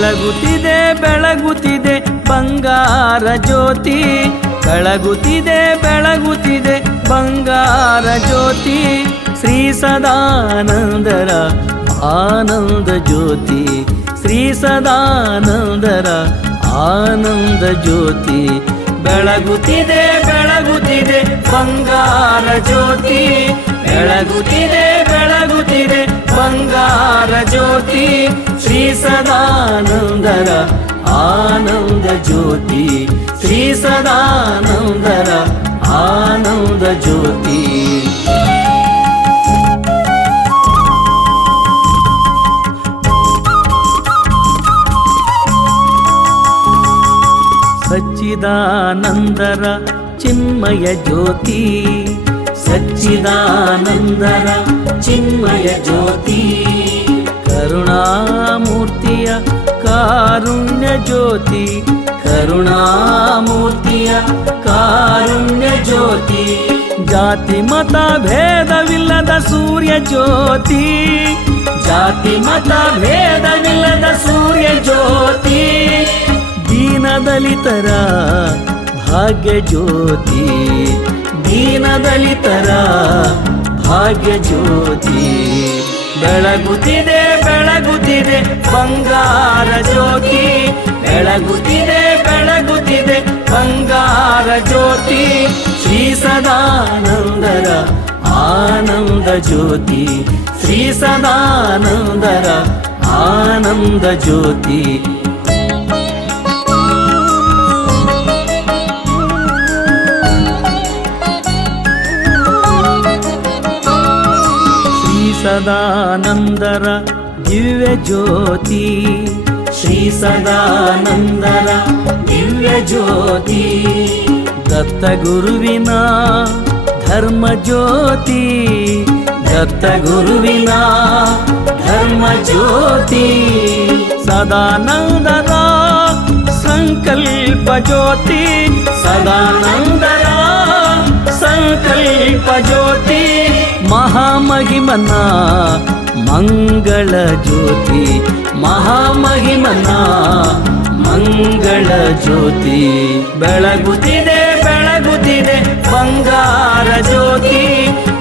ಬೆಳಗುತ್ತಿದೆ ಬೆಳಗುತ್ತಿದೆ ಬಂಗಾರ ಜ್ಯೋತಿ, ಬೆಳಗುತ್ತಿದೆ ಬೆಳಗುತ್ತಿದೆ ಬಂಗಾರ ಜ್ಯೋತಿ, ಶ್ರೀ ಸದಾನಂದರ ಆನಂದ ಜ್ಯೋತಿ, ಶ್ರೀ ಸದಾನಂದರ ಆನಂದ ಜ್ಯೋತಿ. ಬೆಳಗುತ್ತಿದೆ ಬೆಳಗುತ್ತಿದೆ ಬಂಗಾರ ಜ್ಯೋತಿ, ಬೆಳಗುತ್ತಿದೆ ಬೆಳಗುತ್ತಿದೆ ಬಂಗಾರ ಜ್ಯೋತಿ, ಶ್ರೀ ಸದಾನಂದರ ಆನಂದ ಜ್ಯೋತಿ, ಶ್ರೀ ಸದಾನಂದರ ಆನಂದ ಜ್ಯೋತಿ. ಸಚ್ಚಿದಾನಂದರ ಚಿನ್ಮಯ ಜ್ಯೋತಿ, ಸಚ್ಚಿದಾನಂದರ ಚಿನ್ಮಯ ಜ್ಯೋತಿ, ಕರುಣಾಮೂರ್ತಿಯ ಕಾರುಣ್ಯ ಜ್ಯೋತಿ, ಕರುಣಾಮೂರ್ತಿಯ ಕಾರುಣ್ಯ ಜ್ಯೋತಿ, ಜಾತಿ ಮತ ಭೇದವಿಲ್ಲದ ಸೂರ್ಯ ಜ್ಯೋತಿ, ಜಾತಿ ಮತ ಭೇದವಿಲ್ಲದ ಸೂರ್ಯ ಜ್ಯೋತಿ, ದೀನದಲಿತರ ಭಾಗ್ಯ ಜ್ಯೋತಿ, ದೀನದಲಿತರ ಭಾಗ್ಯ ಜ್ಯೋತಿ. ಬೆಳಗುತ್ತಿದೆ ಬೆಳಗುತ್ತಿದೆ ಬಂಗಾರ ಜ್ಯೋತಿ, ಬೆಳಗುತ್ತಿದೆ ಬೆಳಗುತ್ತಿದೆ ಬಂಗಾರ ಜ್ಯೋತಿ, ಶ್ರೀ ಸದಾನಂದರ ಆನಂದ ಜ್ಯೋತಿ, ಶ್ರೀ ಸದಾನಂದರ ಆನಂದ ಜ್ಯೋತಿ. ಸದಾನಂದರ ದಿವ್ಯ ಜ್ಯೋತಿ, ಶ್ರೀ ಸದಾನಂದರ ದಿವ್ಯ ಜ್ಯೋತಿ, ದತ್ತ ಗುರುವಿನ ಧರ್ಮ ಜ್ಯೋತಿ, ದತ್ತ ಗುರುವಿನ ಧರ್ಮ ಜ್ಯೋತಿ, ಸದಾನಂದರ ಸಂಕಲ್ಪ ಜ್ಯೋತಿ, ಸದಾನಂದರ ಸಂಕಲ್ಪ ಜ್ಯೋತಿ, ಮಹಾಮಹಿಮನ ಮಂಗಳ ಜ್ಯೋತಿ, ಮಹಾಮಹಿಮನ ಮಂಗಳ ಜ್ಯೋತಿ. ಬೆಳಗುತ್ತಿದೆ ಬೆಳಗುತ್ತಿದೆ ಬಂಗಾರ ಜ್ಯೋತಿ,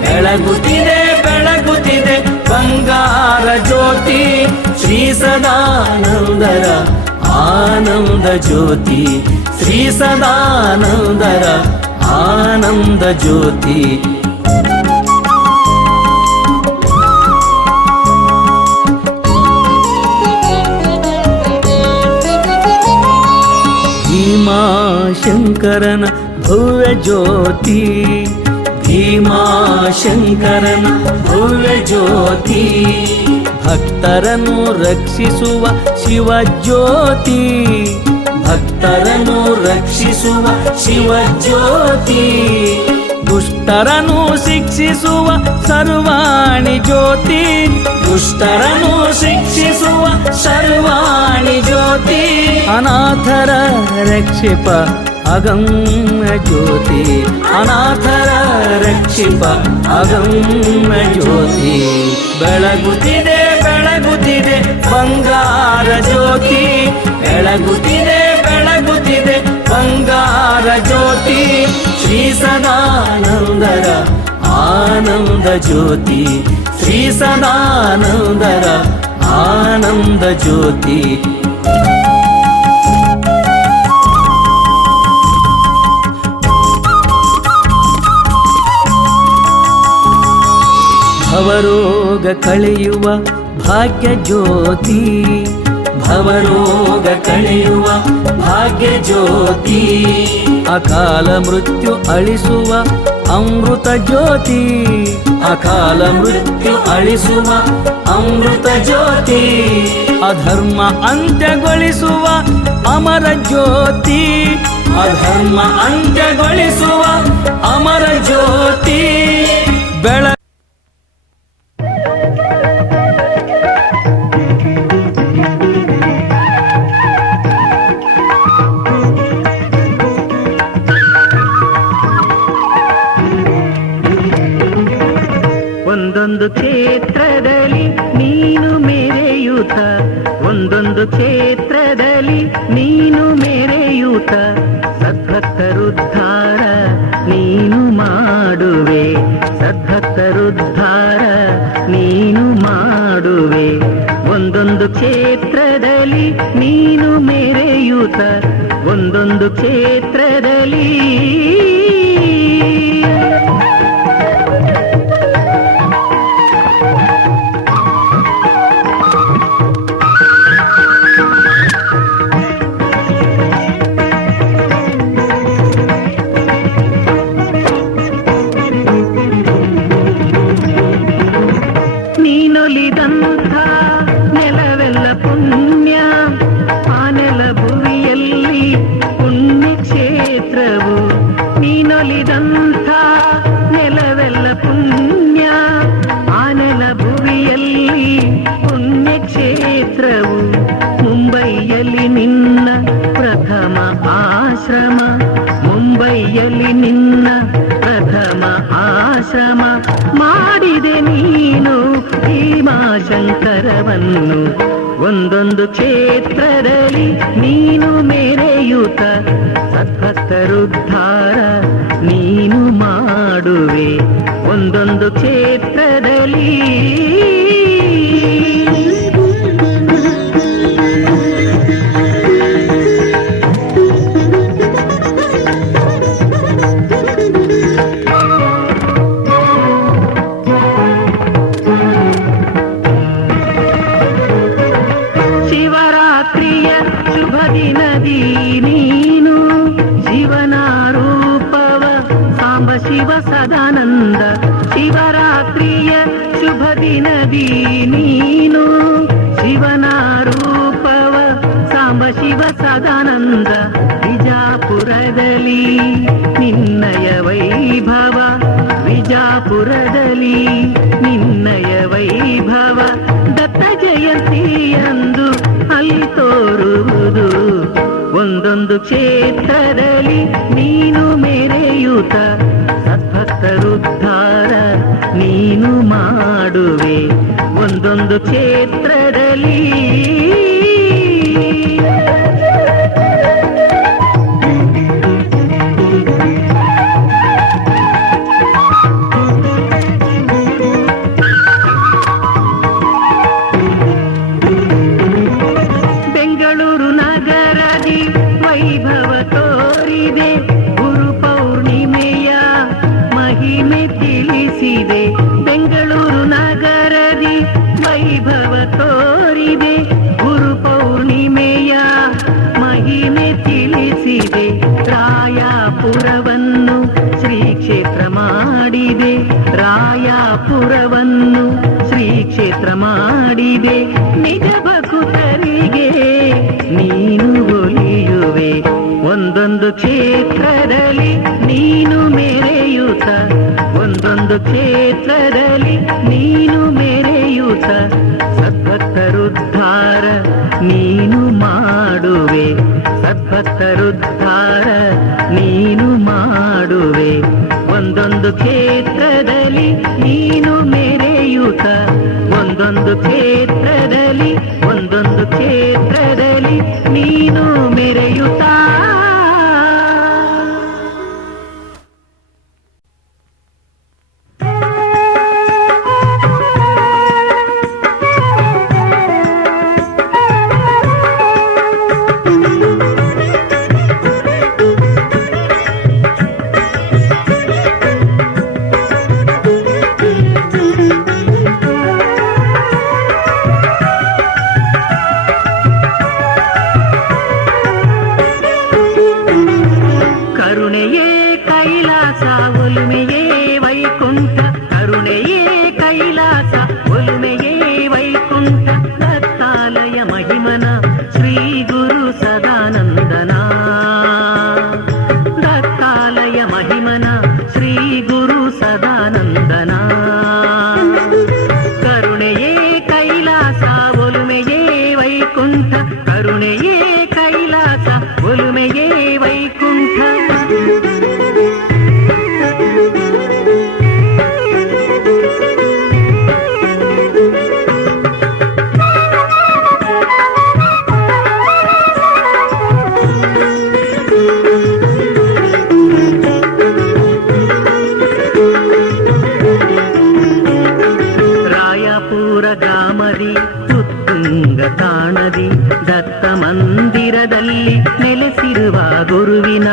ಬೆಳಗುತ್ತಿದೆ ಬೆಳಗುತ್ತಿದೆ ಬಂಗಾರ ಜ್ಯೋತಿ, ಶ್ರೀ ಸದಾನಂದರ ಆನಂದ ಜ್ಯೋತಿ, ಶ್ರೀ ಸದಾನಂದರ ಆನಂದ ಜ್ಯೋತಿ. ಭೀಮಾಶಂಕರನ ಭವ್ಯ ಜ್ಯೋತಿ, ಭೀಮಾಶಂಕರನ ಭವ್ಯ ಜ್ಯೋತಿ, ಭಕ್ತರನ್ನು ರಕ್ಷಿಸುವ ಶಿವ ಜ್ಯೋತಿ, ಭಕ್ತರನ್ನು ರಕ್ಷಿಸುವ ಶಿವ ಜ್ಯೋತಿ, ದುಷ್ಟರನ್ನು ಶಿಕ್ಷಿಸುವ ಸರ್ವಾಣಿ ಜ್ಯೋತಿ, ದುಷ್ಟರನ್ನು ಶಿಕ್ಷಿಸುವ ಸರ್ವಾಣಿ ಜ್ಯೋತಿ, ಅನಾಥರ ರಕ್ಷಿಪ ಅಗಮ್ಯ ಜ್ಯೋತಿ, ಅನಾಥರ ರಕ್ಷಿಪ ಅಗಮ್ಯ ಜ್ಯೋತಿ. ಬೆಳಗುತ್ತಿದೆ ಬೆಳಗುತ್ತಿದೆ ಬಂಗಾರ ಜ್ಯೋತಿ, ಬೆಳಗುತ್ತಿದೆ ಬೆಳಗುತ್ತಿದೆ ಬಂಗಾರ ಜ್ಯೋತಿ, ಶ್ರೀ ಸದಾನಂದರ ಆನಂದ ಜ್ಯೋತಿ, ಶ್ರೀ ಸದಾನಂದರ ಆನಂದ ಜ್ಯೋತಿ. ಭವರೋಗ ಕಳೆಯುವ ಭಾಗ್ಯ ಜ್ಯೋತಿ, ಭವರೋಗ ಕಳೆಯುವ ಭಾಗ್ಯ ಜ್ಯೋತಿ, ಅಕಾಲ ಮೃತ್ಯು ಅಳಿಸುವ ಅಮೃತ ಜ್ಯೋತಿ, ಅಕಾಲ ಮೃತ್ಯು ಅಳಿಸುವ ಅಮೃತ ಜ್ಯೋತಿ, ಅಧರ್ಮ ಅಂತ್ಯಗೊಳಿಸುವ ಅಮರ ಜ್ಯೋತಿ, ಅಧರ್ಮ ಅಂತ್ಯಗೊಳಿಸುವ ಅಮರ ಜ್ಯೋತಿ. ಬೆಳ ಕ್ಷೇತ್ರದಲ್ಲಿ ನೀನು ಮೆರೆಯೂತ, ಒಂದೊಂದು ಕ್ಷೇತ್ರದಲ್ಲಿ ನೀನು ಮೆರೆಯೂತ, ಸದ್ಭಕ್ತರುದ್ಧಾರ ನೀನು ಮಾಡುವೆ, ಸದ್ಭಕ್ತರುದ್ಧಾರ ನೀನು ಮಾಡುವೆ. ಒಂದೊಂದು ಕ್ಷೇತ್ರದಲ್ಲಿ ನೀನು ಮೆರೆಯೂತ, ಒಂದೊಂದು ಕ್ಷೇತ್ರದಲ್ಲಿ ನೀನೊಲಿದಂಥ ನೆಲವೆಲ್ಲ ಪುಣ್ಯ, ಆ ನೆಲ ಭುವಿಯಲ್ಲಿ ಪುಣ್ಯ ಕ್ಷೇತ್ರವು. ನೀನೊಲಿದಂಥ ನೆಲವೆಲ್ಲ ಪುಣ್ಯ, ಆ ನೆಲ ಭುವಿಯಲ್ಲಿ ಪುಣ್ಯ ಕ್ಷೇತ್ರವು. ಮುಂಬೈಯಲ್ಲಿ ನಿನ್ನ ಪ್ರಥಮ ಆಶ್ರಮ, ಮುಂಬೈಯಲ್ಲಿ ನಿನ್ನ ಪ್ರಥಮ ಆಶ್ರಮ. ಮಾಡಿದೆ ನೀನು ಭೀಮಾಶಂಕರವನ್ನು, ಒಂದೊಂದು ಕ್ಷೇತ್ರದಲ್ಲಿ ನೀನು ಮೆರೆಯೂತ, ಸದ್ಭಕ್ತರುದ್ಧಾರ ನೀನು ಮಾಡುವೆ, ಒಂದೊಂದು ಕ್ಷೇತ್ರದಲ್ಲಿ. ಶಿವರಾತ್ರಿಯ ಶುಭ ದಿನದಿ ನೀನು ಶಿವನ ರೂಪವ ಸಾಂಬ ಶಿವ ಸದಾನಂದ. ಶಿವರಾತ್ರಿಯ ಶುಭ ದಿನದಿ ನೀನು ಶಿವನ ರೂಪವ ಸಾಂಬ ಶಿವ ಸದಾನಂದ. ವಿಜಾಪುರದಲ್ಲಿ ನಿನ್ನಯ ವೈಭವ, ವಿಜಾಪುರದಲ್ಲಿ ನಿನ್ನಯ ವೈಭವ. ದತ್ತ ಜಯಂತಿಯಂದು ಅಲ್ಲಿ ತೋರುವುದು, ಒಂದೊಂದು ಕ್ಷೇತ್ರದಲ್ಲಿ ನೀನು ಮೆರೆಯೂತ, ಸದ್ಭಕ್ತರುದ್ಧಾರ ನೀನು ಮಾಡುವೆ, ಒಂದೊಂದು ಕ್ಷೇತ್ರದಲ್ಲಿ. ಬೆಂಗಳೂರು ನಗರದಿ ವೈಭವ ತೋರಿದೆ, ಗುರು ಪೌರ್ಣಿಮೆಯ ಮಹಿಮೆ ತಿಳಿಸಿದೆ. ಬೆಂಗಳೂರು ನಗರದಿ ವೈಭವ ತೋರಿದೆ, ಗುರು ಪೌರ್ಣಿಮೆಯ ಮಹಿಮೆ ತಿಳಿಸಿದೆ. ರಾಯಾಪುರವನ್ನು ಶ್ರೀ ಕ್ಷೇತ್ರ ಮಾಡಿದೆ, ರಾಯಾಪುರವನ್ನು ಶ್ರೀ ಕ್ಷೇತ್ರ ಮಾಡಿದೆ. ನಿಜ ಭಕ್ತರಿಗೆ ನೀನು ಒಲಿಯುವೆ, ಒಂದೊಂದು ಕ್ಷೇತ್ರದಲ್ಲಿ ನೀನು ಮೆರೆಯೂತ, ಒಂದೊಂದು ಕ್ಷೇತ್ರದಲ್ಲಿ ನೀನು ಮೆರೆಯೂತ, ಸದ್ಭಕ್ತರುದ್ಧಾರ ನೀನು ಮಾಡುವೆ, ಸದ್ಭಕ್ತರುದ್ಧಾರ ನೀನು ಮಾಡುವೆ, ಒಂದೊಂದು ಕ್ಷೇತ್ರದಲ್ಲಿ ನೀನು ಮೆರೆಯೂತ, ಒಂದೊಂದು ಕ್ಷೇತ್ರದಲ್ಲಿ, ಒಂದೊಂದು ಕ್ಷೇತ್ರದಲ್ಲಿ ನೀನು ಮೆರೆಯೂತ. ರಾಯಪುರ ಗ್ರಾಮದಿ ಉತ್ತುಂಗ ತಾಣದಿ ದತ್ತ ಮಂದಿರದಲ್ಲಿ ನೆಲೆಸಿರುವ ಗುರುವಿನ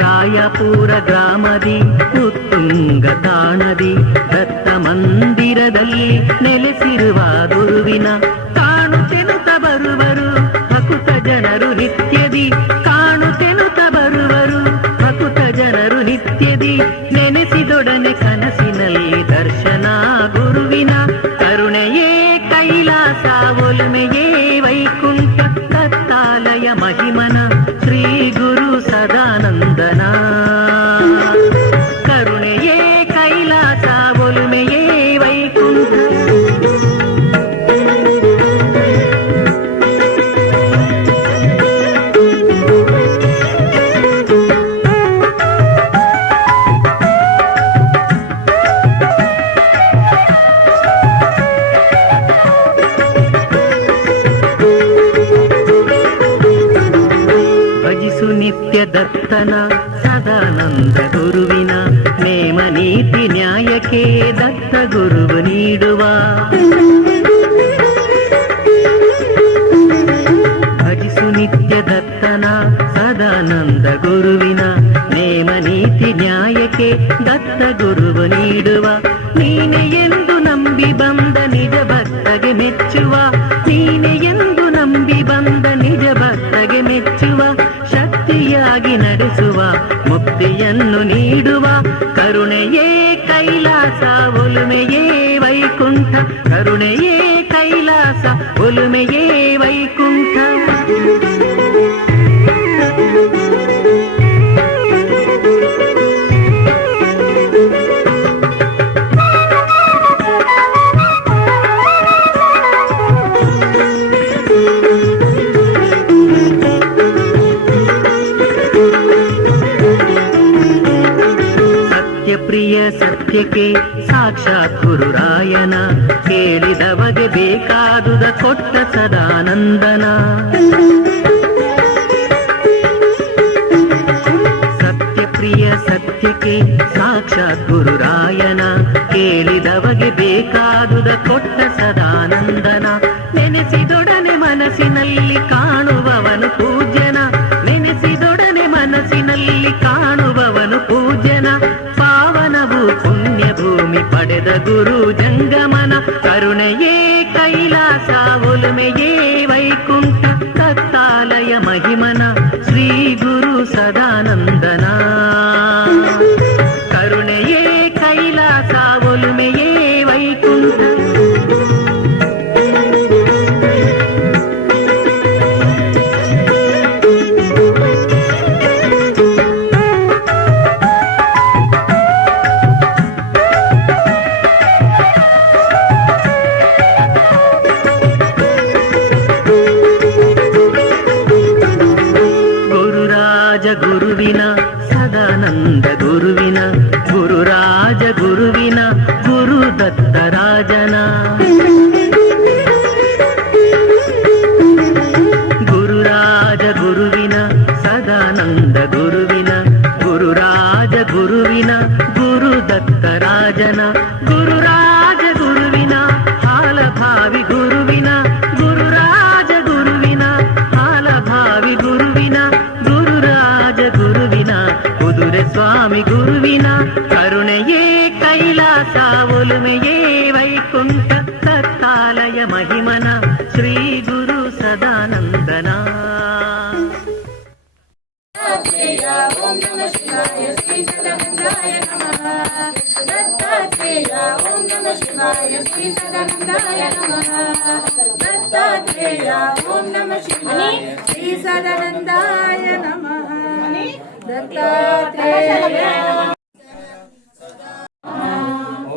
ರಾಯಪುರ ಗ್ರಾಮದಿ ಉತ್ತುಂಗ ತಾಣದಿ ದತ್ತ ಮಂದಿರದಲ್ಲಿ ನೆಲೆಸಿರುವ ಗುರುವಿನ ಕಾಣುತ್ತೆನುತ ಬರುವರು ಭಕುತ ಜನರು ನಿತ್ಯದಿ ಕಾಣುತ್ತೆನುತ ಬರುವರು ಭಕುತ ಜನರು ನಿತ್ಯದಿ ನೆನೆಸಿದೊಡನೆ ಕನಸಿನಲ್ಲಿ ದರ್ಶನ ಗುರುವಿನ ಕರುಣೆಯೇ ಕೈಲಾಸ ಒಲುಮೆಯೇ ವೈಕುಂಠ ದತ್ತಾಲಯ ಮಹಿಮನ ಶ್ರೀ ಗುರು ಸದಾನಂದನ ಕರುಣೆಯೇ ಕೈಲಾಸ ಒಲುಮೆಯೇ ವೈಕುಂಠ ನಿತ್ಯ ದತ್ತನ ಸದಾನಂದ ಗುರುವಿನ ನೇಮ ನೀತಿ ನ್ಯಾಯಕ್ಕೆ ದತ್ತ ಗುರುವು ನೀಡುವ ಭಜಿಸು ನಿತ್ಯ ದತ್ತನ ಸದಾನಂದ ಗುರುವಿನ ನೇಮ ನೀತಿ ನ್ಯಾಯಕ್ಕೆ ದತ್ತ ಗುರುವು ನೀಡುವ ನೀನೆ ಎಂದು ನಂಬಿ ಬಂದ ನಿಜ ಭಕ್ತಗೆ ಮೆಚ್ಚುವ ನೀನೆ ಎಂದು ನಂಬಿ ಬಂದ ನಿಜ ಭಕ್ತಗೆ ಮೆಚ್ಚುವ ಶಕ್ತಿಯಾಗಿ ನಡೆಸುವ ಮುಕ್ತಿಯನ್ನು ನೀಡುವ ಕರುಣೆಯೇ ಕೈಲಾಸ ಒಲುಮೆಯೇ ವೈಕುಂಠ ಕರುಣೆಯೇ ಕೈಲಾಸ ಒಲುಮೆಯೇ ವೈಕುಂಠ ಪ್ರಿಯ ಸತ್ಯಕ್ಕೆ ಸಾಕ್ಷಾತ್ ಗುರುರಾಯನ ಕೇಳಿದವಗೆ ಬೇಕಾದುದ ಕೊಟ್ಟ ಸದಾನಂದನ ಸತ್ಯಪ್ರಿಯ ಸತ್ಯಕ್ಕೆ ಸಾಕ್ಷಾತ್ ಗುರುರಾಯನ ಕೇಳಿದವಗೆ ಬೇಕಾದುದ ಕೊಟ್ಟ ಸದಾನಂದನ ನೆನೆಸಿದೊಡನೆ ಮನಸ್ಸಿನಲ್ಲಿ ಕಾಣುವವನು ಪೂಜ್ಯನ ನೆನೆಸಿದೊಡನೆ ಮನಸ್ಸಿನಲ್ಲಿ ಕಾಣುವವನು ಪೂಜ್ಯನ ಪಾವನವು ಪುಣ್ಯ ಭೂಮಿ ಪಡೆದ ಗುರು ಜಂಗಮನ ಕರುಣೆಯೇ ಕೈಲಾಸ ಒಲುಮೆಯೇ ವೈಕುಂಠ ದತ್ತಾಲಯ ಮಹಿಮನ ಶ್ರೀ ಗುರು ಸದಾನಂದನ ಕರುಣೆಯೇ ಕೈಲಾಸ ಒಲುಮೆಯೇ ವೈಕುಂಠ ಗುರುವಿನ ಸದಾನಂದ ಗುರುವಿನ ಗುರುರಾಜ ಗುರುವಿನ ಗುರು ದತ್ತರಾಜನ ಗುರುರಾಜ ಗುರುವಿನ ಸದಾನಂದ ಗುರುವಿನ ಗುರುರಾಜ ಗುರುವಿನ ಗುರು ದತ್ತರಾಜನ ಗುರುರಾಜ ಗುರುವಿನ ಹಾಲಭಾವಿ ಗುರುವಿನ ಗುರುರಾಜ ಗುರುವಿನ ಹಾಲಭಾವಿ ಗುರುವಿನ ಗುರುವಿನ ಕುದುರೆ ಸ್ವಾಮಿ ಗುರುವಿನ ಕರುಣೆಯೇ ಕೈಲಾಸ ಒಲುಮೆಯೇ ವೈಕುಂಠ ದತ್ತಾಲಯ ಮಹಿಮನ ಶ್ರೀ ಗುರು ಸದಾನಂದನ ಓಂ ನಮಃ ಶಿವಾಯ ಶ್ರೀ ಸದಾನಂದಾಯ ನಮಃ ದತ್ತಾತ್ರೇಯ ಓಂ ನಮಃ ಶಿವಾಯ ಶ್ರೀ ಸದಾನಂದಾಯ ನಮಃ ದತ್ತಾತ್ರೇಯ ಓಂ ನಮಃ ಶಿವಾಯ ಶ್ರೀ ಸದಾನಂದಾಯ ನಮಃ ದತ್ತಾತ್ರೇಯ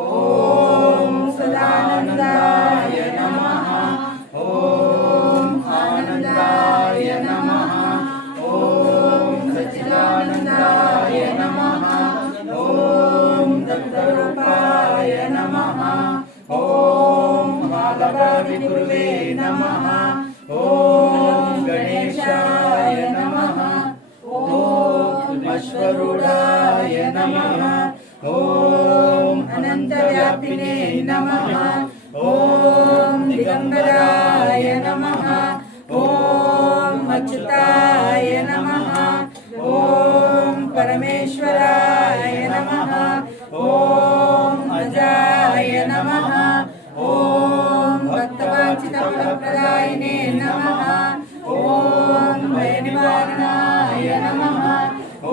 ಓಂ ಸದಾನಂದಾಯ ನಮಃ ಓಂ ಆನಂದಾಯ ನಮಃ ಓಂ ಸಚ್ಚಿದಾನಂದಾಯ ನಮಃ ಓಂ ದತ್ತರೂಪಾಯ ನಮಃ ಓಂ ಮಾಧವಾದಿ ಗುರುವೇ ನಮಃ ಓಂ ಗಣೇಶಾಯ ನಮಃ ಓಂ ಅಶ್ವರೂಢಾಯ ನಮಃ ಓಂ अनन्तव्यापिने नमः। ॐ दिगम्बराय नमः। ॐ अच्युताय नमः। ॐ परमेश्वराय नमः। ॐ अजाय नमः। ॐ भक्तवाञ्छितफलप्रदायिने नमः। ॐ भयनिवारणाय नमः। ॐ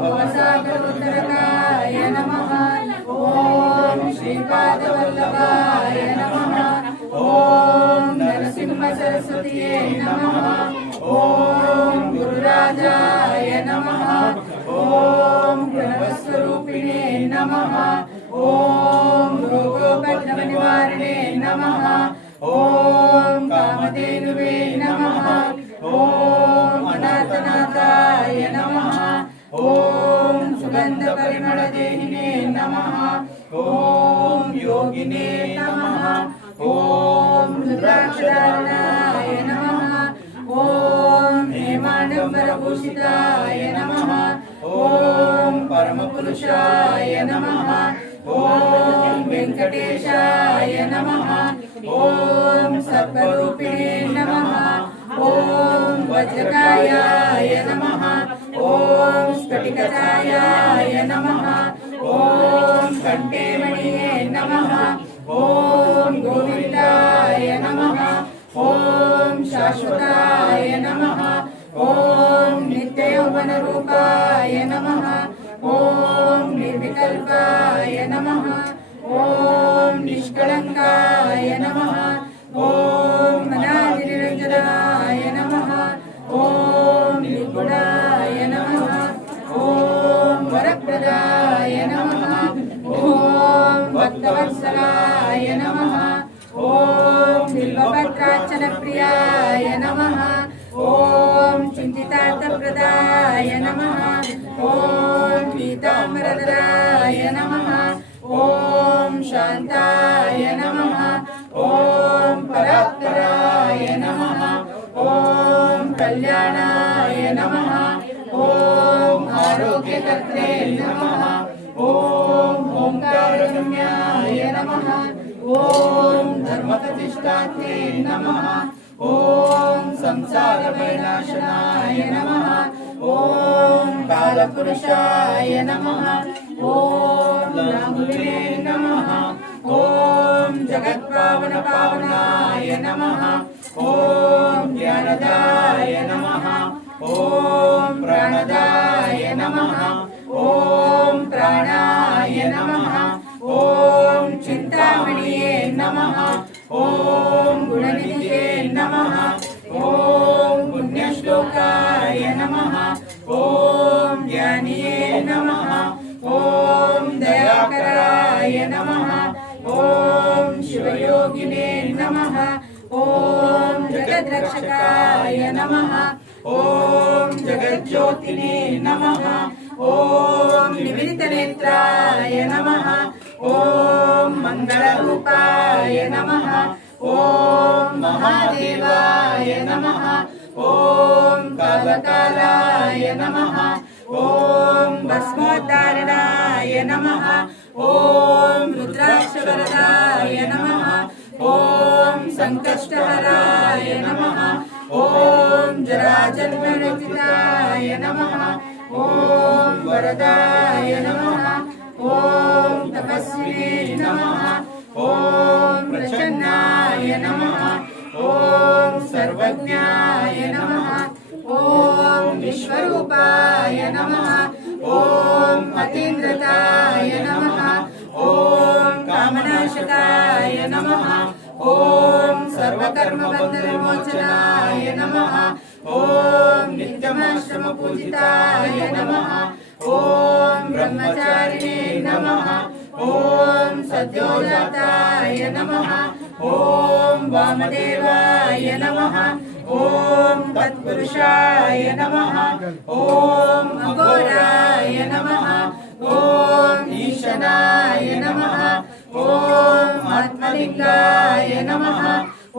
भवसागरोद्धरकाय नमः। ॐ श्रीपादवल्लभाय नमः। ॐ नरसिंहसरस्वतीये नमः। ॐ गुरुराजाय नमः। ॐ प्रणवस्वरूपिणे नमः। ॐ रोगोपद्रवनिवारिणे नमः। ॐ कामधेनुवे नमः। ॐ अनाथनाथाय नमः। ॐ सुगन्धपरिमलदेहिने नमः। ॐ योगिने नमः। ॐ रुद्राक्षधारणाय नमः। ॐ हेमाडम्बरभूषिताय नमः। ॐ परमपुरुषाय नमः। ॐ वेङ्कटेशाय नमः। ॐ सर्वरूपिणे नमः। ॐ वज्रकायाय नमः। ॐ स्फटिककायाय नमः। ॐ कण्ठेमणिये नमः। ॐ गोविन्दाय नमः। ॐ शाश्वताय नमः। ॐ नित्ययौवनरूपाय नमः। ॐ निर्विकल्पाय नमः। ॐ निष्कलङ्काय नमः। ॐ अनादिनिरञ्जनाय नमः। ॐ निर्गुणाय नमः। ॐ वरप्रदाय नमः। ॐ भक्तवत्सलाय नमः। ॐ बिल्वपत्रार्चनप्रियाय नमः। ॐ चिन्तितार्थप्रदाय नमः। ॐ पीताम्बरधराय नमः। ॐ शान्ताय नमः। ॐ परात्पराय नमः। ॐ कल्याणाय नमः। ॐ आरोग्यकर्त्रे नमः। ॐ ओंकारगम्याय नमः। ॐ धर्मप्रतिष्ठात्रे नमः। ॐ संसारविनाशनाय नमः। ॐ कालपुरुषाय नमः। ॐ राहुले नमः। ॐ जगत्पावनपावनाय नमः। ॐ ज्ञानदाय नमः। ॐ प्राणदाय नमः। ॐ प्राणाय नमः। ॐ चिन्तामणिये नमः। ॐ गुणनिधये नमः। ॐ पुण्यश्लोकाय नमः। ॐ ज्ञानिये नमः। ॐ दयाकराय नमः। ॐ शिवयोगिने नमः। ॐ जगद्रक्षकाय नमः। ॐ जगज्योतिने नमः। ॐ निमिलितनेत्राय नमः। ॐ मङ्गलरूपाय नमः। ॐ महादेवाय नमः। ॐ कालकालाय नमः। ॐ भस्मोद्धारणाय नमः। ॐ रुद्राक्षवरदाय नमः। ॐ सङ्कष्टहराय नमः। ॐ जराजन्मरहिताय नमः। ॐ वरदाय नमः। ॐ तपस्विने नमः। ॐ प्रसन्नाय नमः। ॐ सर्वज्ञाय नमः। ॐ विश्वरूपाय नमः। ॐ अतीन्द्रताय नमः। ॐ कामनाशकाय नमः। ॐ सर्वकर्मबन्धविमोचनाय नमः। ॐ नित्यमाश्रमपूजिताय नमः। ॐ ब्रह्मचारिणे नमः। ॐ सद्योजाताय नमः। ॐ वामदेवाय नमः। ॐ तत्पुरुषाय नमः। ॐ अघोराय नमः। ॐ ईशनाय नमः। ॐ आत्मलिङ्गाय नमः। ॐ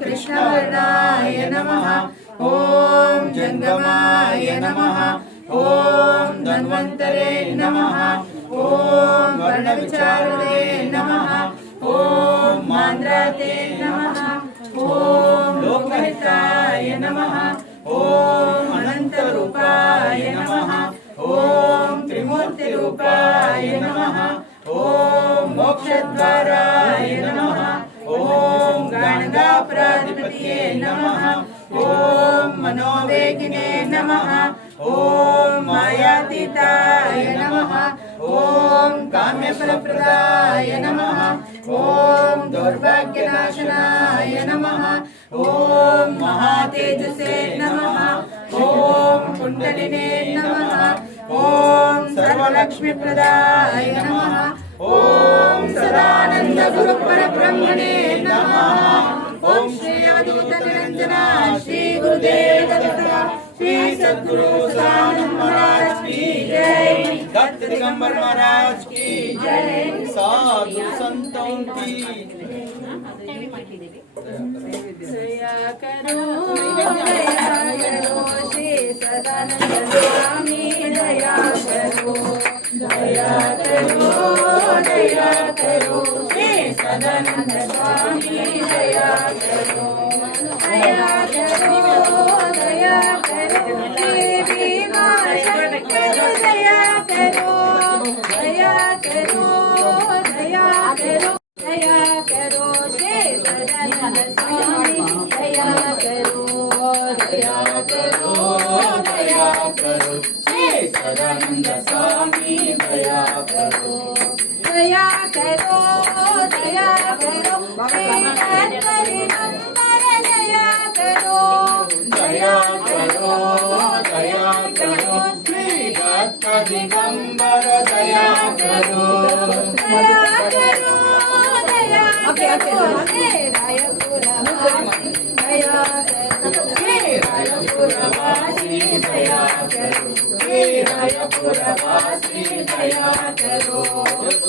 कृष्णवर्णाय नमः। ॐ जङ्गमाय नमः। ॐ धन्वन्तरे नमः। ॐ वर्णविचाराय माते नमः ॐ लोकहिताय नमः ॐ अनन्तरूपाय नमः ॐ त्रिमूर्तिरूपाय नमः ॐ मोक्षद्वाराय नमः ॐ गणगाप्राधिपतये नमः ॐ मनोवेगिने नमः ॐ मायातीताय नमः ॐ काम्यफलप्रदाय नमः ॐ दौर्भाग्यनाशनाय नमः ॐ महातेजसे नमः ॐ कुण्डलिने नमः ॐ सर्वलक्ष्मीप्रदाय नमः ॐ सदानन्द गुरुपरब्रह्मणे नमः ॐ श्री अवधूत निरंजना श्री गुरुदेव दत्ता श्री सद्गुरु सदानंद महाराज की जय दत्त दिगंबर महाराज की जय साधु संतों की दया करो श्री सदानंद स्वामी दया करो श्री सदानंद स्वामी दया करो देवी मां शंकर दया करो श्री सदानंद स्वामी दया करो श्री सदानंद स्वामी दया करो दया करो श्री दिगंबर दया करो श्री दत्त दिगंबर दया करो रायपुरवासी दया करो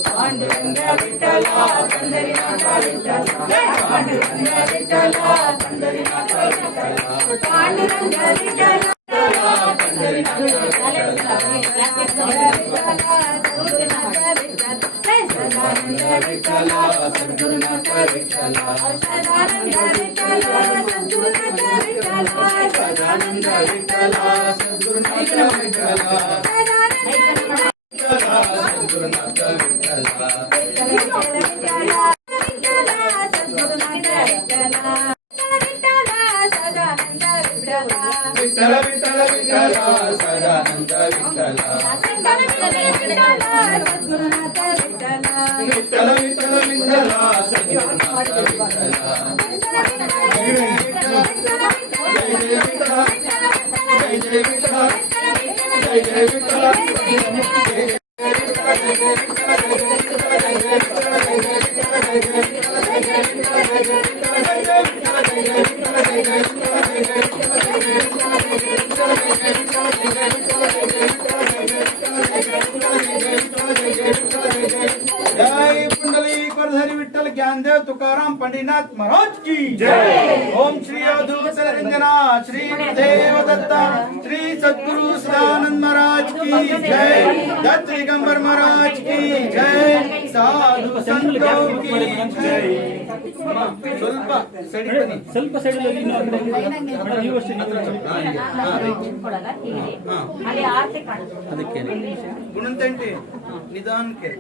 पांडुरंग विठ्ठला पंढरीनाथ विठ्ठला पांडुरंग विठ्ठला पंढरीनाथ विठ्ठला पांडुरंग विठ्ठला सदानंद विठ्ठला सद्गुरुनाथ विठ्ठला सदानंद विठ्ठला सद्गुरुनाथ विठ्ठला सदानंद विठ्ठला सद्गुरुनाथ विठ्ठला सद्गुरुनाथ विठ्ठला विठ्ठल विठ्ठल विठ्ठला सदानंद विठ्ठला सद्गुरुनाथ विठ्ठला विठ्ठल विठ्ठल विठ्ठला सद्गुरुनाथ विठ्ठला जय जय विठ्ठला जय जय विठ्ठला जय जय विठ्ठला जय पुंडलिक वरधरी विठ्ठल ज्ञानदेव तुकाराम पंडितनाथ महाराज की जय ओम श्री अवधूत निरंजना श्री गुरुदेव दत्ता श्री सद्गुरु सदानंद महाराज की जय दत्त दिगंबर महाराज की जय साधु संतों की जय ಸ್ವಲ್ಪ ಸೈಡಲ್ಲಿ ಅದಕ್ಕೆ ಗುಣಂತಂಟಿ ನಿಧಾನಕ್ಕೆ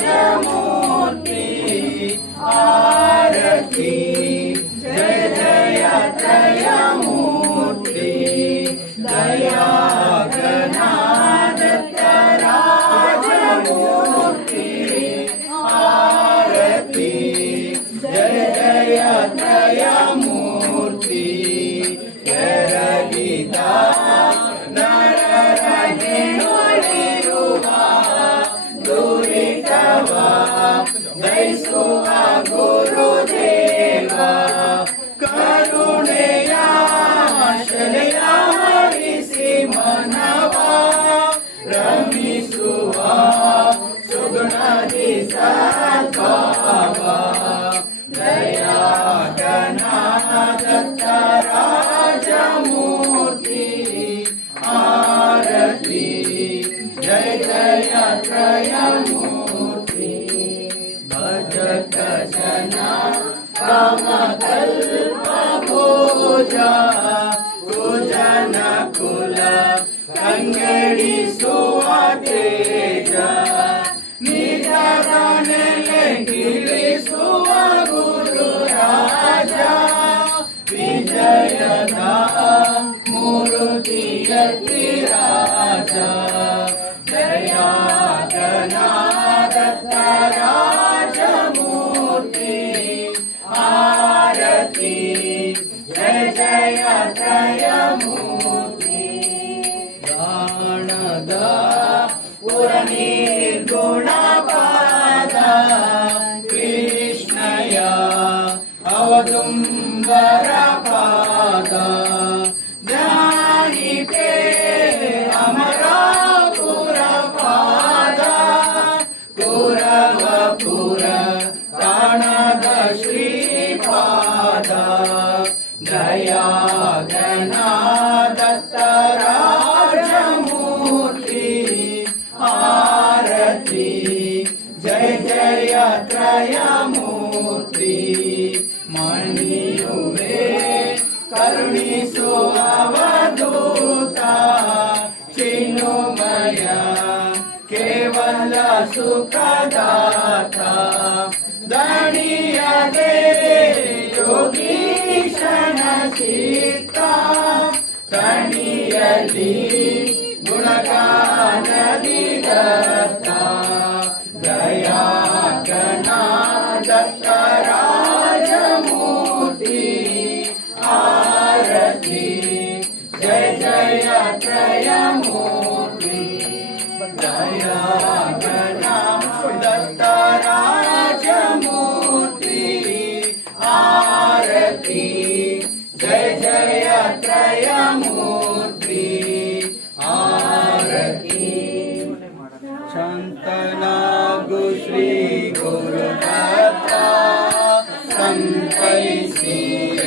राजमूर्ति आरती जय जय त्रयमूर्ति दया गणादत्त राजमूर्ति आरती जय जय त्रयमूर्ति केरगिदा ದಯಿಸುವ ಗುರುದೇವ ಕರುಣೆಯ ಶಲೆಯ ಹರಿಸಿ जय त्रयमूर्ति भजक जना कामकल्पभोजा कुजन कुल कंगडिಸುವ ತೇಜ ನಿಜಗನೆಲೆ ಗಿಳಿಸುವ ಗುರು ರಾಜ ವಿಜಯದ ಮೂರುತಿಯತಿ ರಾಜ ದಯಾ ಗಣಾದತ್ತ ರಾಜಮೂರ್ತಿ ಆರತಿ ಜಯ ಜಯ ತ್ರಯಮೂರ್ತಿ ಗಾಣದ ಪುರ ನಿರ್ಗುಣ ಪಾದ ಕೃಷ್ಣಯ ಅವದುಂಬರ ಪಾದ ಜ್ಞಾನಿಪೇ ಅಮರಾಪುರ ಪಾದ ಕುರವಪುರ ಪ್ರಾಣದ ಶ್ರೀಪಾದ ದಯಾ ಗಣಾದತ್ತ ರಾಜಮೂರ್ತಿ ಆರತಿ ಜಯ ಜಯ ತ್ರಯಮೂರ್ತಿ ಮಣಿಯುವೆ ಕರುಣಿಸುವ ಅವಧೂತ ಚಿನ್ಮಯ ಕೇವಲ ಸುಖದಾತ ದಣಿಯದೆ ಯೋಗೀಶನ ಚಿತ್ತ ತಣಿಯಲಿ ಗುಣಗಾನದಿ ದತ್ತ ದಯಾ ಗಣಾದತ್ತ ರಾಜಮೂರ್ತಿ ಆರತಿ ಜಯ ಜಯ ತ್ರಯಮೂರ್ತಿ ದಯಾ ಗಣಾದತ್ತ ರಾಜಮೂರ್ತಿ ಆರತಿ ಜಯ ಜಯ ತ್ರಯಮೂರ್ತಿ ಆರತಿ ಶಾಂತನಾಗು ಶ್ರೀ ಗುರುದತ್ತ ಸಂತೈಸಿ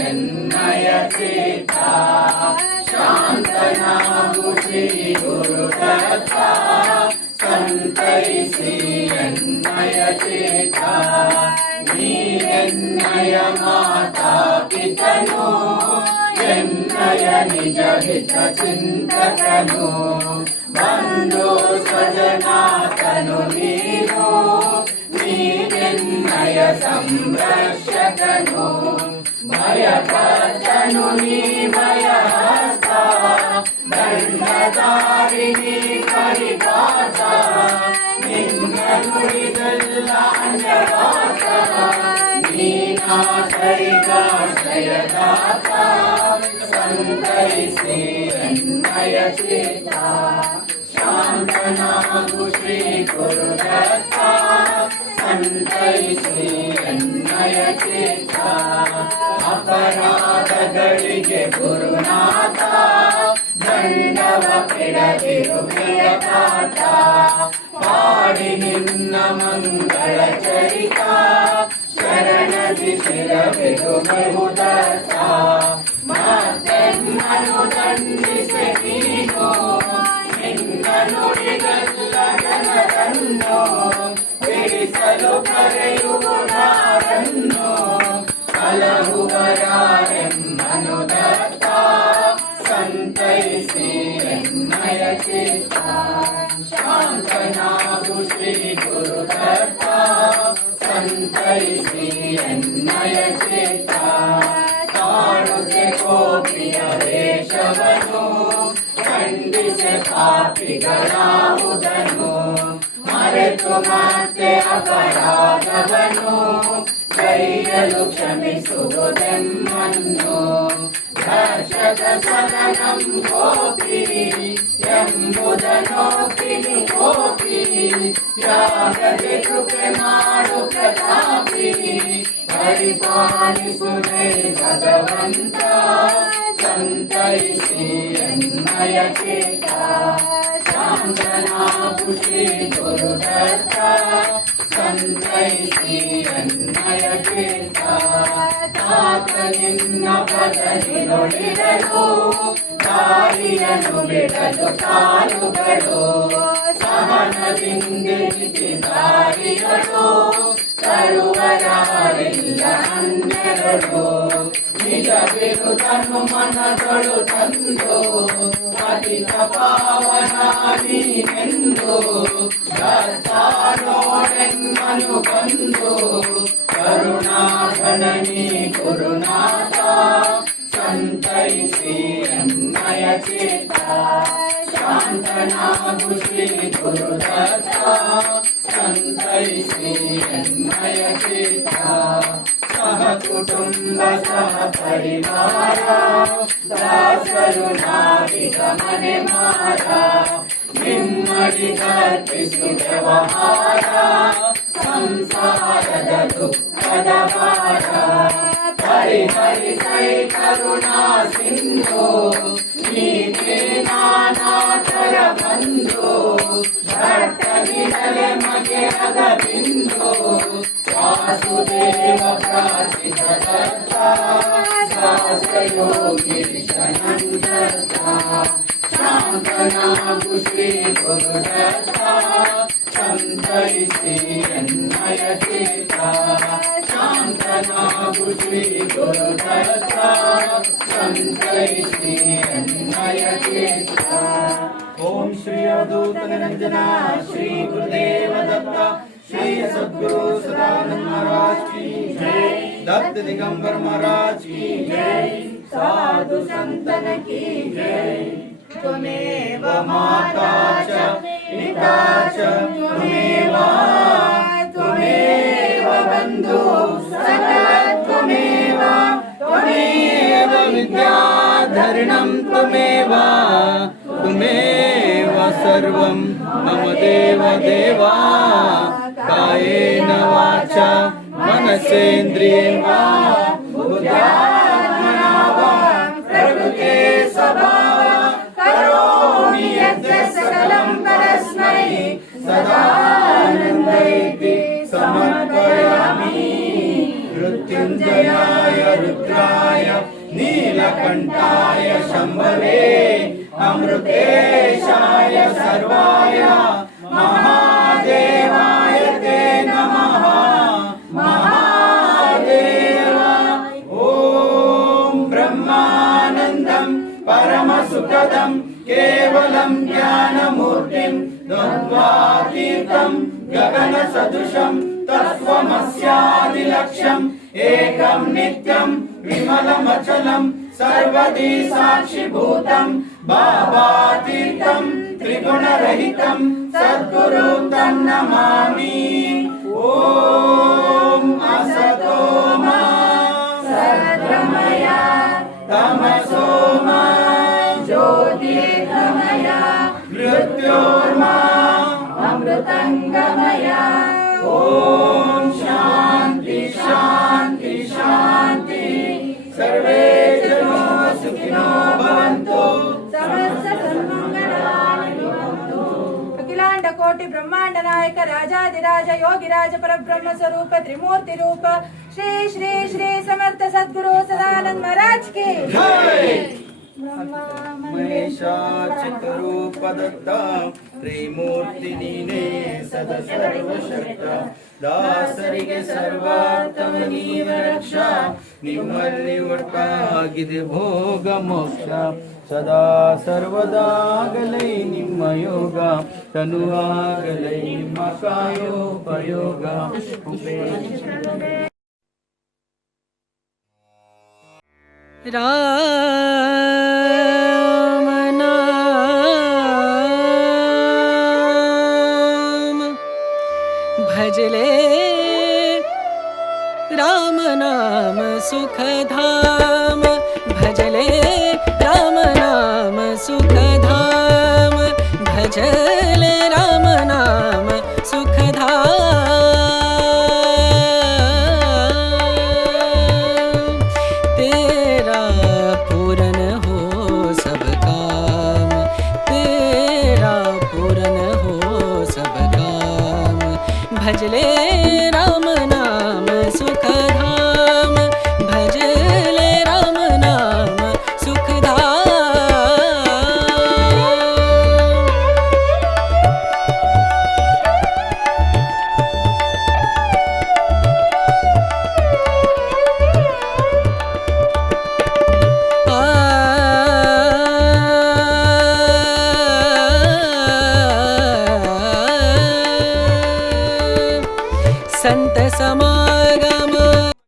ಎನ್ನಯ ಚಿತ್ತ ಶಾಂತನಾಗು ಶ್ರೀ ಗುರುದತ್ತ ಸಂತೈಸಿ ಎನ್ನಯ ಚಿತ್ತ ನೀನೆನ್ನಯ ಮಾತಾ ಪಿತನು ಎನ್ನಯ ನಿಜ ಹಿತ ಚಿಂತಕನು ಬಂಧು ಸ್ವಜನಾತನು ನೀನು ನೀನೆನ್ನಯ ಸಂರಕ್ಷಕನು ಭಯಕರ್ತನು ನೀ ಭಯಹಸ್ತ ದಂಡಧಾರಿಣಿ ಪರಿಪಾತ ನಿನ್ನ ನುಡಿದಲ್ಲ ಅಂಜವಾತ ನೀನಾಶ್ರಯದಾತ ಸಂತೈಸಿ ಎನ್ನಯ ಚಿತ್ತ ಶಾಂತನಾಗು ಶ್ರೀ ಗುರುದತ್ತ ಸಂತೈಸಿ ಎನ್ನಯ ಚಿತ್ತ ಅಪರಾಧಗಳಿಗೆ ಗುರುನಾಥ ದಂಡವ ಕೆಡದಿರು ಪ್ರಿಯತಾತ ಪಾಡಿ ನಿನ್ನ ಮಂಗಳ ಚರಿತ ಶರಣದಿ ಶಿರವಿರು ಬಹುದತ್ತ ಮತ್ತೆನ್ನನು ದಂಡಿಸೆ ನೀನು ನಿನ್ನ ನುಡಿಗಲ್ಲ ಜನರನ್ನು ಬಿಡಿಸಲು ಕರೆಯುವುದಾರನ್ನು ಕಲಹುವರಾರೆಮ್ಮನು ದತ್ತ ಸಂತೈಸಿ ಎನ್ನಯ ಚಿತ್ತ ಶಾಂತನಾಗು ಶ್ರೀ ಗುರುದತ್ತ ಸಂತೈಸಿ ಎನ್ನಯ ಚಿತ್ತ ಕಾಡುಗೆ ಕೋಪಿಯ ವೇಷವನು ಖಂಡಿಸಿ ಪಾಪಿಗಳಾವುದನು ಮರೆತು ಮತ್ತೆ ಅಪರಾಧವನು ಕೈಯಲು ಕ್ಷಮಿಸುವುದೆಮ್ಮನ್ನು ದರ್ಶಕ ಸದನಂ ಗೋಪಿ ಎಂಬುದನೋಪಿನಿ ಗೋಪಿ ಯಾಗದೆ ಕೃಪೆ ಮಾಡು ಪ್ರತಾಪಿ ಪರಿಪಾಲಿಸುವೆ ಭಗವಂತ ಸಂತೈಸಿ ಎನ್ನಯ ಚಿತ್ತ ಶಾಂತನಾಗು ಶ್ರೀ ಗುರುದತ್ತ ಸಂತೈಸಿ ಎನ್ನಯ ಚಿತ್ತ ತಾತ ನಿನ್ನ ಪದವಿ ನುಡಿರಲು ದಾರಿಯನ್ನು ಬಿಡಲು ಕಾಲುಗಳು ಸಹನದಿಂದಿರಿಸಿ ದಾರಿಗಳು ತರುವರಾರಿಲ್ಲ ಅನ್ಯಗಳು ನಿಜ ಬಿರುದನ್ನು ಮನದೊಳು ತಂದು ಪತಿತ ಪಾವನ ನೀನೆಂದು ನೋಡೆನ್ನನು ಬಂದು ಕರುಣಾಗಣನಿ ಗುರುನಾಥ ಸಂತೈಸಿ ಎನ್ನಯ ಚಿತ್ತ ಶಾಂತನಾಗು ಶ್ರೀ ಗುರುದತ್ತ ಸಂತೈಸಿ ಎನ್ನಯ ಚಿತ್ತ ಸಹ ಕುಟುಂಬ ಸಹ ಪರಿವಾರ ದಾಸರು ನಾವಿಗ ಮನೆ ಮಾರ ನಿಮ್ಮಡಿ ಕರ್ಪಿಸು ವ್ಯವಹಾರ ಸಂಸಾರದ ದುಃಖದ ಭಾರ ಪರಿಹರಿಸೈ ಕರುಣಾ ಸಿಂಧು ನೀನೇ ನಾನಾಚರ ಬಂಧು ಭಟ್ಟಗಿರಲೆ ಮಗೆ ಅದ ಬಿಂದು ವಾಸುದೇವ ಪ್ರಾರ್ಥಿತ ದತ್ತ ದಾಸಯೋಗಿರಿಶನಂದ ಶಾಂತನಾಗು ಶ್ರೀ ಗುರುದತ್ತ ಸಂತೈಸಿ ಎನ್ನಯ ಚಿತ್ತ ಶಾಂತನಾಗು ಶ್ರೀ ಗುರುದತ್ತ ಸಂತೈಸಿ ಎನ್ನಯ ಚಿತ್ತ ಓಂ ಶ್ರೀ ಅವಧೂತ ನಿರಂಜನ ಶ್ರೀ ಗುರುದೇವ ದತ್ತ श्री सद्गुरु सदानंद महाराज की जय दत्त दिगंबर महाराज की जय साधु संतन की जय त्वमेव माता च पिता च त्वमेव बन्धु सखा त्वमेव विद्याधरणं त्वमेव सर्वं मम देव देवा कायेन वाचा मनसेन्द्रियेर्वा बुद्ध्यात्मना वा प्रकृते स्वभावात् करोमि यद्यत् सकलं परस्मै सदानन्दैति समर्पयामि मृत्युञ्जयाय रुद्राय नीलकण्ठाय शम्भवे अमृतेशाय सर्वाय महादेवाय ते नमः महादेव ॐ ब्रह्मानन्दं परमसुखदं केवलं ज्ञानमूर्तिं द्वन्द्वातीतं गगनसदृशं तत्त्वमस्यादिलक्ष्यम् एकं नित्यं विमलमचलं सर्वदी साक्षिभूतं बाबातीतं त्रिगुणरहितं सद्गुरुं तं नमामि ॐ असतो मा सद्गमय तमसो मा ज्योतिर्गमय मृत्योर्मा अमृतङ्गमय ॐ शान्ति शान्ति शान्ति सर्वे जनो सुखिनो भवन्तु समस्त सन्मङ्गलानि भवन्तु अखिलांड कोटि ब्रह्मांड नायक राजाधिराज योगिराज परब्रह्म स्वरूप त्रिमूर्ति रूप श्री श्री श्री समर्थ सद्गुरु सदानंद महाराज की जय महेशाचितरूपदत्ता त्रिमूर्ति ನೀನೇ ಸದಾ ಸರ್ವಶಕ್ತ ದಾಸರಿಗೆ ಸರ್ವಾರ್ಥವ ನೀವೇ ರಕ್ಷಾ ನಿಮ್ಮಲ್ಲಿ ಒಟ್ಟಾಗಿದೆ ಭೋಗ ಮೋಕ್ಷ ಸದಾ ಸರ್ವದಾಗಲೈ ನಿಮ್ಮ ಯೋಗ ತನುವಾಗಲೈ ನಿಮ್ಮ ಕಾಯೋಪಯೋಗ राम नाम भजले राम नाम सुखधाम भजले